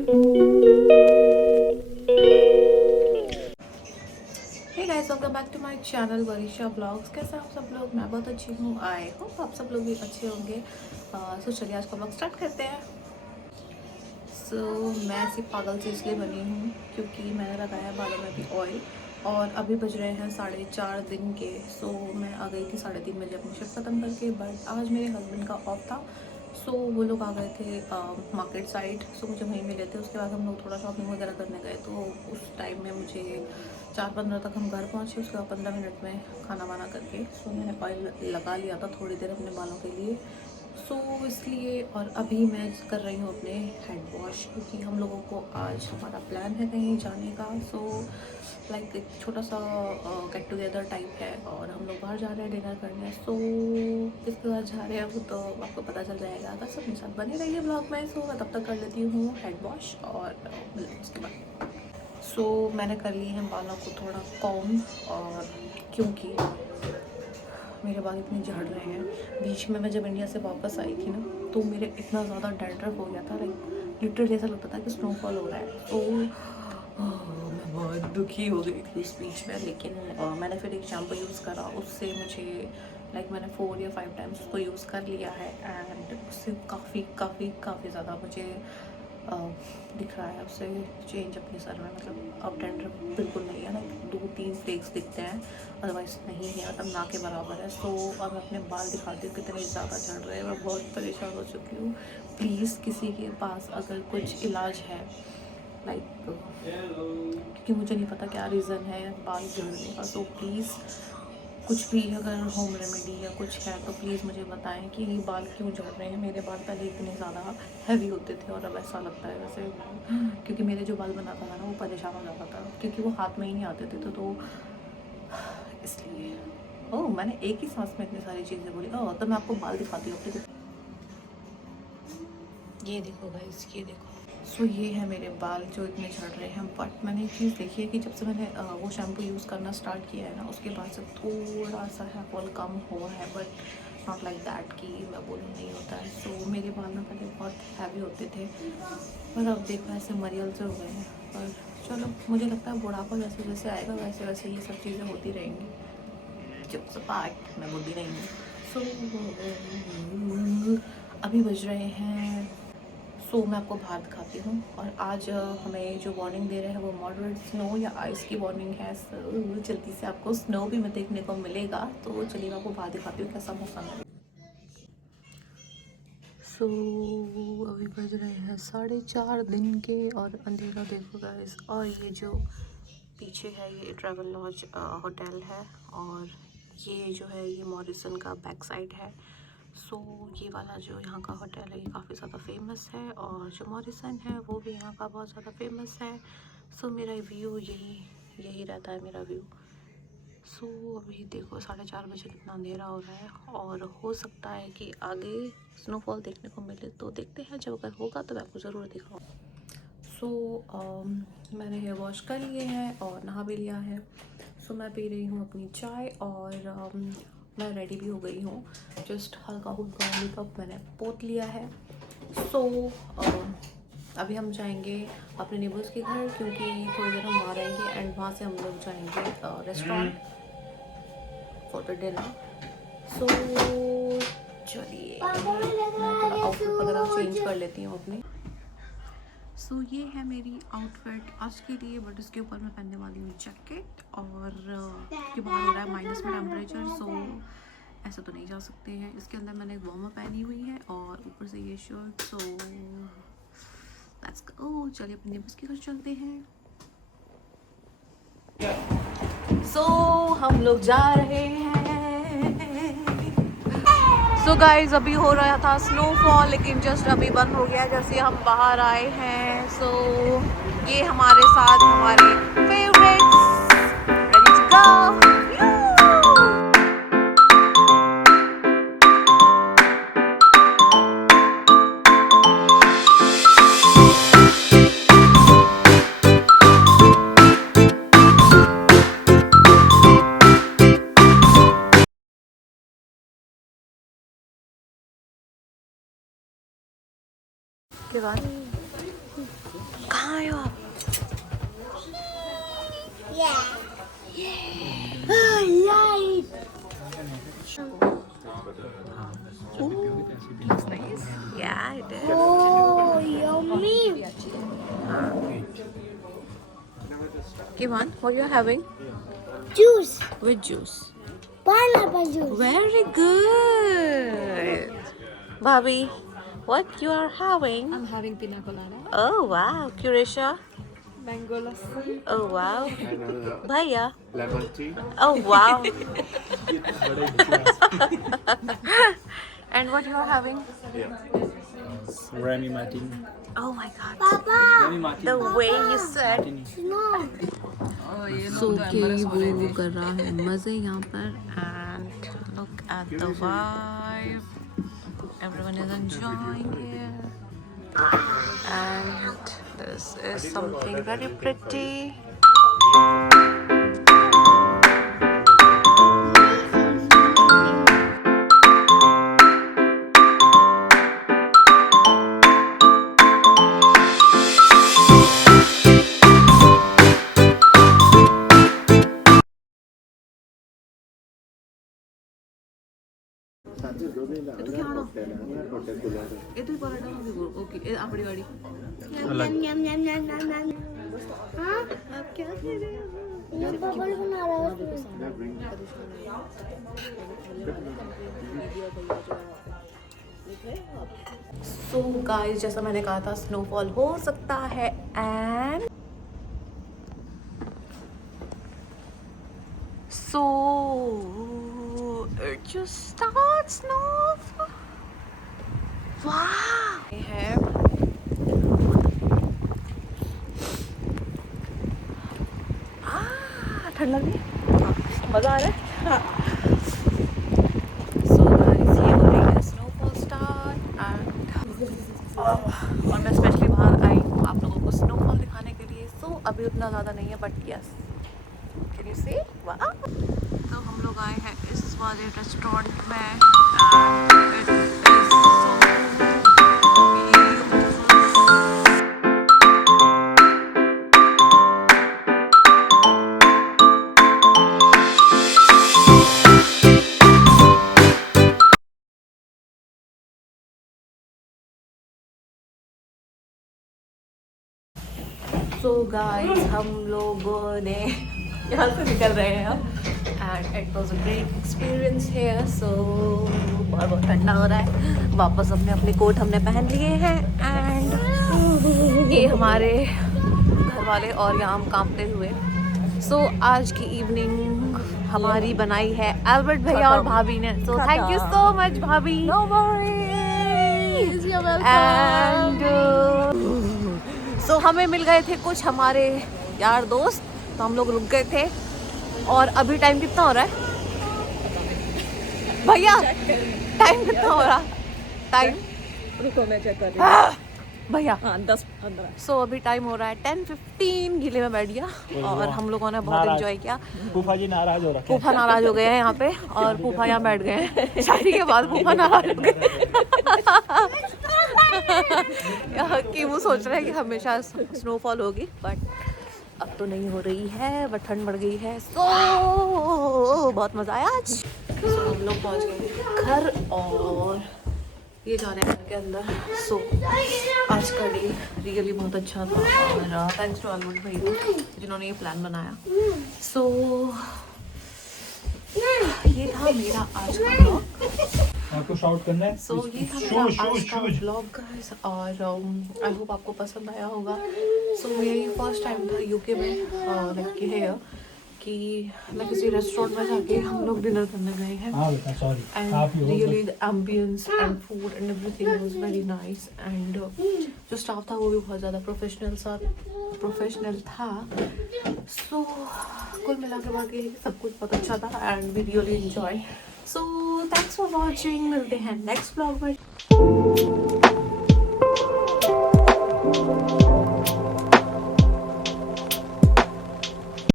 Hey guys, welcome back to my channel Varisha vlogs. कैसे हैं आप सब लोग? मैं बहुत अच्छी हूँ। आई होप आप सब लोग भी अच्छे होंगे। सो चलिए आज का ब्लॉग स्टार्ट करते हैं। मैं ऐसी पागल से इसलिए बनी हूँ क्योंकि मैंने लगाया बालों में भी ऑयल और अभी बज रहे हैं 4:30 दिन के। मैं आ गई थी 3:30 बजे अपनी शिफ्ट ख़त्म करके, बट आज मेरे हस्बैंड का ऑफ था। वो लोग आ गए थे मार्केट साइड। मुझे वहीं मिले थे। उसके बाद हम लोग थोड़ा शॉपिंग वगैरह करने गए, तो उस टाइम में मुझे 4:15 तक हम घर पहुँचे। उसके बाद 15 मिनट में खाना वाना करके मैंने ऑयल लगा लिया था थोड़ी देर अपने बालों के लिए। इसलिए और अभी मैं कर रही हूँ अपने हेड वॉश, क्योंकि हम लोगों को आज हमारा प्लान है कहीं जाने का। लाइक एक छोटा सा गेट टुगेदर टाइप है और हम लोग बाहर जा रहे हैं डिनर करने। किसके साथ जा रहे हैं वो तो आपको पता चल जाएगा। बस अपने साथ बने रहिए ब्लॉग में। मैं तब तक कर लेती हूँ हेड वॉश और उसके बाद मैंने कर ली है बालों को थोड़ा कॉम। और क्योंकि मेरे बाल इतने झड़ रहे हैं, बीच में मैं जब इंडिया से वापस आई थी ना, तो मेरे इतना ज़्यादा डैंड्रफ हो गया था। लाइक लिटरली ऐसा लगता था कि स्नोफॉल हो रहा है। मैं बहुत दुखी हो गई थी उस बीच में। लेकिन मैंने फिर एक शैम्पू यूज़ करा, उससे मुझे लाइक मैंने 4 या 5 टाइम्स उसको यूज़ कर लिया है एंड उससे काफ़ी ज़्यादा मुझे दिख रहा है उससे चेंज अपने सर में। मतलब अब डैंड्रफ बिल्कुल नहीं है। लाइक 2-3 फ्लेक्स दिखते हैं, अदरवाइज़ नहीं है। मतलब ना के बराबर है। अब मैं अपने बाल दिखाती हूँ कितने ज़्यादा झड़ रहे हैं। मैं बहुत परेशान हो चुकी हूँ। प्लीज़ किसी के पास अगर कुछ इलाज है, लाइक क्योंकि मुझे नहीं पता क्या रीज़न है बाल झड़ने का। प्लीज़ कुछ भी अगर होम रेमेडी या कुछ है तो प्लीज़ मुझे बताएं कि ये बाल क्यों झड़ रहे हैं। मेरे बाल पहले इतने ज़्यादा हैवी होते थे और अब ऐसा लगता है वैसे, क्योंकि मेरे जो बाल बनाता था ना वो परेशान हो जाता था, क्योंकि वो हाथ में ही नहीं आते थे। तो इसलिए मैंने एक ही सांस में इतनी सारी चीज़ें बोली। तो मैं आपको बाल दिखाती हूँ अपने। ये देखो गाइस, ये देखो। ये है मेरे बाल जो इतने झड़ रहे हैं। बट मैंने एक चीज़ देखी है कि जब से मैंने वो शैम्पू यूज़ करना स्टार्ट किया है ना, उसके बाद से थोड़ा सा हेयर फॉल कम हुआ है। बट नॉट लाइक दैट कि मैं बोलूँ नहीं होता है। मेरे बाल ना पहले बहुत हैवी होते थे, पर अब देखो ऐसे मरियल से हो गए हैं। पर चलो, मुझे लगता है बुढ़ापा जैसे जैसे आएगा वैसे वैसे ये सब चीज़ें होती रहेंगी। चुप सपाट, मैं बोलती नहीं हूँ। अभी बज रहे हैं। मैं आपको बाहर दिखाती हूँ। और आज हमें जो वार्निंग दे रहे हैं वो मॉडरेट स्नो या आइस की वार्निंग है। जल्दी से आपको स्नो भी में देखने को मिलेगा। तो चलिए मैं आपको बाहर दिखाती हूँ कैसा मौसम है। अभी बज रहे हैं 4:30 दिन के और अंधेरा देखो गाइस। और ये जो पीछे है ये ट्रैवल लॉज होटल है, और ये जो है ये मॉरिसन का बैक साइड है। ये वाला जो यहाँ का होटल है ये काफ़ी ज़्यादा फेमस है, और जो मॉरिसन है वो भी यहाँ का बहुत ज़्यादा फेमस है। मेरा व्यू यही रहता है, मेरा व्यू। अभी देखो 4:30 बजे कितना अंधेरा हो रहा है, और हो सकता है कि आगे स्नोफॉल देखने को मिले। तो देखते हैं, जब अगर होगा तो मैं आपको ज़रूर दिखाऊँ। मैंने हेयर वॉश कर लिए हैं और नहा भी लिया है। मैं पी रही हूँ अपनी चाय, और मैं रेडी भी हो गई हूँ। जस्ट हल्का फुल्का मेकअप मैंने पोत लिया है। अभी हम जाएंगे अपने नेबर्स के घर, क्योंकि थोड़ी देर हम वहाँ रहेंगे एंड वहाँ से हम लोग जाएंगे रेस्टोरेंट फॉर द डिनर। चलिए मैं थोड़ा आउटफिट वगैरह चेंज कर लेती हूँ अपनी। ये है मेरी आउटफिट आज के लिए। बट इसके ऊपर मैं पहनने वाली हूँ जैकेट, और क्योंकि बाहर हो रहा है माइनस में टेम्परेचर, ऐसा तो नहीं जा सकते हैं। इसके अंदर मैंने एक वार्मर पहनी हुई है और ऊपर से ये शर्ट। लेट्स गो, चलिए अपने नेबर्स के घर चलते हैं। हम लोग जा रहे हैं। गाइज अभी हो रहा था स्नोफॉल, लेकिन जस्ट अभी बंद हो गया जैसे हम बाहर आए हैं। ये हमारे साथ हमारे फेवरेट्स रेडी टू गो। के बाद कहाँ आए हो आप? Yeah, it is. Oh, yummy. Come on, what you are having? Juice. With juice. Pineapple juice. Very good. Bobby, what you are having? I'm having pina colada. Oh wow, Curisha. Mango lassi. Oh wow. Bhaiya. Lemon tea. Oh wow. And what you are having? Remy Martin. Oh my god. Papa. Remy Martin. The way you said. No. सो के वो कर रहा है मजे यहाँ पर and look at the vibe. Everyone is enjoying here and this is something very pretty. Yum yum yum yum yum yum. हाँ? आप क्या कह रहे हो? ये बबल बना रहा है उसमें। So guys, जैसा मैंने कहा था स्नोफॉल हो सकता है and so it just starts snowfall. Wow! है ठंड लग रही है, मजा आ रहा है। So guys, ये हो रही है स्नोफॉल स्टार्ट और मैं स्पेशली बाहर आई हूँ आप लोगों को स्नोफॉल दिखाने के लिए। सो अभी उतना ज़्यादा नहीं है but yes, can you see? वाह! तो हम लोग आए हैं इस वाले रेस्टोरेंट में। सो गाइस, हम लोगों ने यहाँ से निकल रहे हैं and it was a great experience here. So बहुत ठंडा हो रहा है, वापस अपने कोट हमने पहन लिए हैं एंड ये हमारे घर वाले और यहाँ हम कांपते हुए। सो आज की इवनिंग हमारी बनाई है अल्बर्ट भैया और भाभी ने। So thank you so much भाभी। No worries, you are welcome. So हमें मिल गए थे कुछ हमारे यार दोस्त, तो हम लोग रुक गए थे। और अभी टाइम कितना हो रहा है भैया? टाइम कितना हो रहा? टाइम रुको मैं चेक कर रही हूँ। भैया हाँ 10-15। सो अभी टाइम हो रहा है 10:15। गीले में बैठ गया और हम लोगों ने बहुत एंजॉय किया। फूफा जी नाराज हो रखे हैं। फूफा नाराज हो गए हैं यहाँ पे और फूफा यहाँ बैठ गए हैं। शादी के बाद फूफा नाराज हो गए। कि वो सोच रहे हैं कि हमेशा स्नोफॉल होगी बट अब तो नहीं हो रही है, बट ठंड बढ़ गई है। सो बहुत मज़ा आया आज। सो हम लोग पहुँच गए घर और ये जा रहे हैं घर के अंदर। सो आज का डे रियली बहुत अच्छा था और थैंक्स टू अल्बर्ट भाई जिन्होंने ये प्लान बनाया। सो ये था मेरा आज का ब्लॉग। आपको शॉट करना है। सो ये था मेरा आज का व्लॉग गाइस और आई होप आपको पसंद आया होगा। सो मेरी फर्स्ट टाइम था यूके में लाइक ये कि मैं किसी रेस्टोरेंट में जाके हम लोग डिनर करने गए हैं। हाँ बेटा sorry. And really the ambience and food and everything was very nice and जो स्टाफ था वो भी बहुत ज़्यादा प्रोफेशनल था। सो कुल मिला के बाकी सब कुछ बहुत अच्छा था and we really enjoy. So thanks for watching. मिलते हैं नेक्स्ट व्लॉग में।